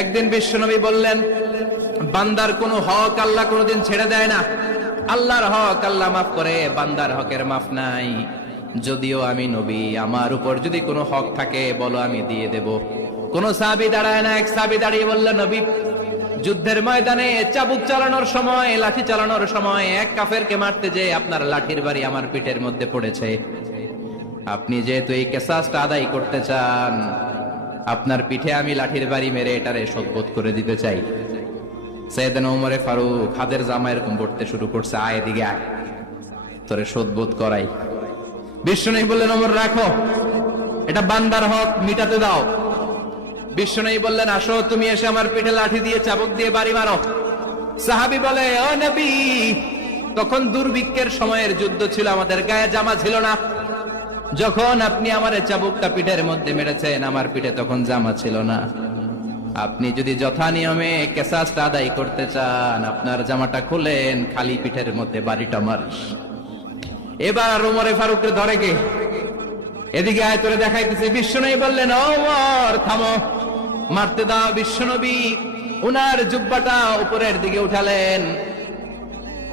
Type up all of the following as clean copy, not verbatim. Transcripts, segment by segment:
একদিন বিশ্বনবী বললেন, বান্দার কোনো হক আল্লাহ কোনোদিন ছেড়ে দেয় না। আল্লাহর হক আল্লাহ মাফ করে, বান্দার হকের মাফ নাই। যদিও আমি নবী, আমার উপর যদি কোনো হক থাকে বলো, আমি দিয়ে দেব। কোন সাহাবী দাঁড়ায় না। এক সাহাবী দাঁড়িয়ে বলল, নবী, যুদ্ধের ময়দানে চাবুক চালানোর সময়, লাঠি চালানোর সময় এক কাফেরকে মারতে যে আপনার লাঠির বাড়ি আমার পিঠের মধ্যে পড়েছে। আপনি যেহেতু এই কেসাসটা আদায় করতে চান, আপনার পিঠে আমি লাঠির বাড়ি মেরে এটারে শোধবোধ করে দিতে চাই। সাইয়েদনা ওমরে ফারুক হাতের জামা এরকম পড়তে শুরু করছে, আয় এদিকে আয়, তোরে শোধবোধ করাই। বিশ্বনবী বললেন, ওমর রাখো, এটা বান্দার হক, মিটাতে দাও। বিশ্বনবী বললেন, আসো, তুমি এসে আমার পিঠে লাঠি দিয়ে চাবুক দিয়ে বাড়ি মারো। সাহাবী বলে, ও নবী, তখন দুর্ভিক্ষের সময়ের যুদ্ধ ছিল, আমাদের গায়ে জামা ছিল না। যখন আপনি আমার চাবুকটা পিঠের মধ্যে মেরেছেন, আমার পিঠে তখন জামা ছিল না। আপনি যদি যথা নিয়মে কেসাসটা আদায় করতে চান, আপনার জামাটা খুলেন, খালি পিঠের মধ্যে বাড়িটা মারিস। এবার ওমরে ফারুককে ধরে কে? এদিকে আয়, তোরে দেখাইতেছে। বিশ্বনবী বললেন, ওমর থামো, মারতে দাও। বিশ্বনবী উনার জুব্বাটা উপরের দিকে উঠালেন,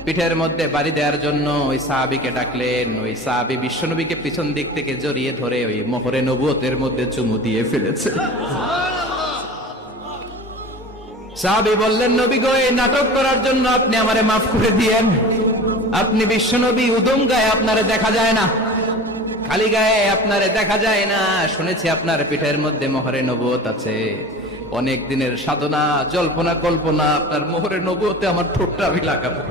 পিঠের মধ্যে বাড়ি দেওয়ার জন্য ওই সাহাবীকে ডাকলেন। ওই সাহাবী বিশ্বনবীকে পিছন দিক থেকে জড়িয়ে ধরে ওই মোহরে নবুয়তের মধ্যে চুমু দিয়ে ফেলেছে। সাহাবী বললেন, নবী গো, এই নাটক করার জন্য আপনি আমারে মাফ করে দিয়েন। আপনি বিশ্বনবী, উদম গায়ে আপনারে দেখা যায় না, খালি গায়ে আপনারে দেখা যায় না। শুনেছি আপনার পিঠের মধ্যে মোহরে নবুয়ত আছে। অনেক দিনের সাধনা, জল্পনা কল্পনা, আপনার মোহরে নবুয়তে আমার ঠোঁটটা আমি লাগাবো।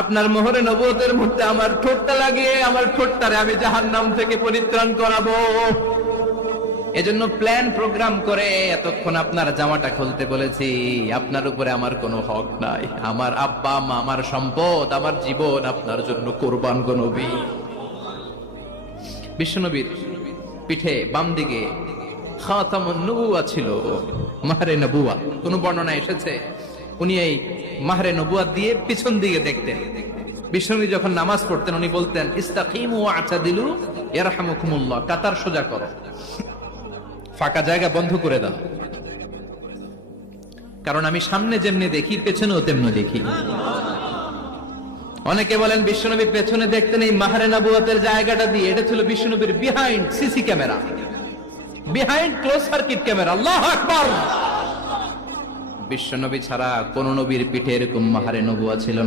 আপনার মোহরে নবুয়তের মধ্যে আমার ঠোঁটটা লাগিয়ে আমার ঠোঁটটারে আমি জাহান্নাম থেকে পরিত্রাণ করাবো। এজন্য প্ল্যান প্রোগ্রাম করে এতক্ষণ আপনার জামাটা খুলতে বলেছি। আপনার উপরে আমার কোনো হক নাই। আমার আব্বা মা, আমার সম্পদ, আমার জীবন আপনার জন্য কোরবান গো নবী। বিশ্বনবীর পিঠে বাম দিকে খাতামুন নবুওয়া ছিল, মাহরে নবুওয়া। কোন বর্ণনা এসেছে উনি এই মাহরে নবুওয়াত দিয়ে পিছন দিকে দেখতেন। বিশ্বনবী যখন নামাজ পড়তেন উনি বলতেন, ইস্তাকিমু ওয়া'তাদিলু ইয়ারহামুকুমুল্লাহ, কাতার সোজা করো, ফাঁকা জায়গা বন্ধ করে দাও, কারণ আমি সামনে যেমনি দেখি পেছনেও তেমনি দেখি। অনেকে বলেন বিশ্বনবী পেছনে দেখতেন এই মাহরে নবুয়তের জায়গাটা দিয়ে। এটা ছিল বিশ্বনবীর behind CC camera, behind close circuit camera. আল্লাহু আকবার। বিশ্বনবী ছাড়া কোন নবীর পিঠে এরকম মাহরে নবুয়া ছিল না।